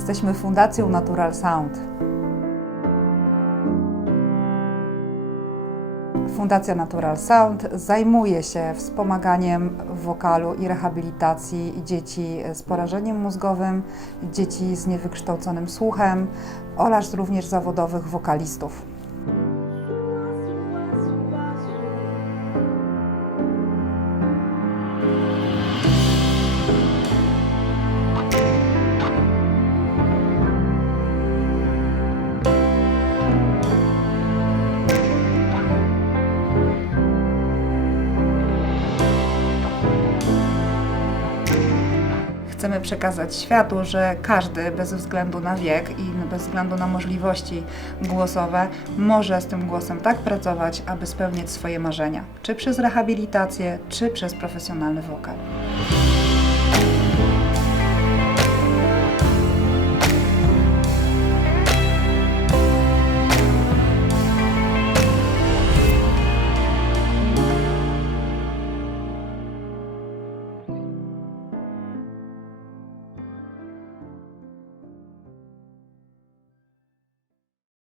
Jesteśmy Fundacją Natural Sound. Fundacja Natural Sound zajmuje się wspomaganiem wokalu i rehabilitacji dzieci z porażeniem mózgowym, dzieci z niewykształconym słuchem oraz również zawodowych wokalistów. Chcemy przekazać światu, że każdy, bez względu na wiek i bez względu na możliwości głosowe, może z tym głosem tak pracować, aby spełnić swoje marzenia, czy przez rehabilitację, czy przez profesjonalny wokal.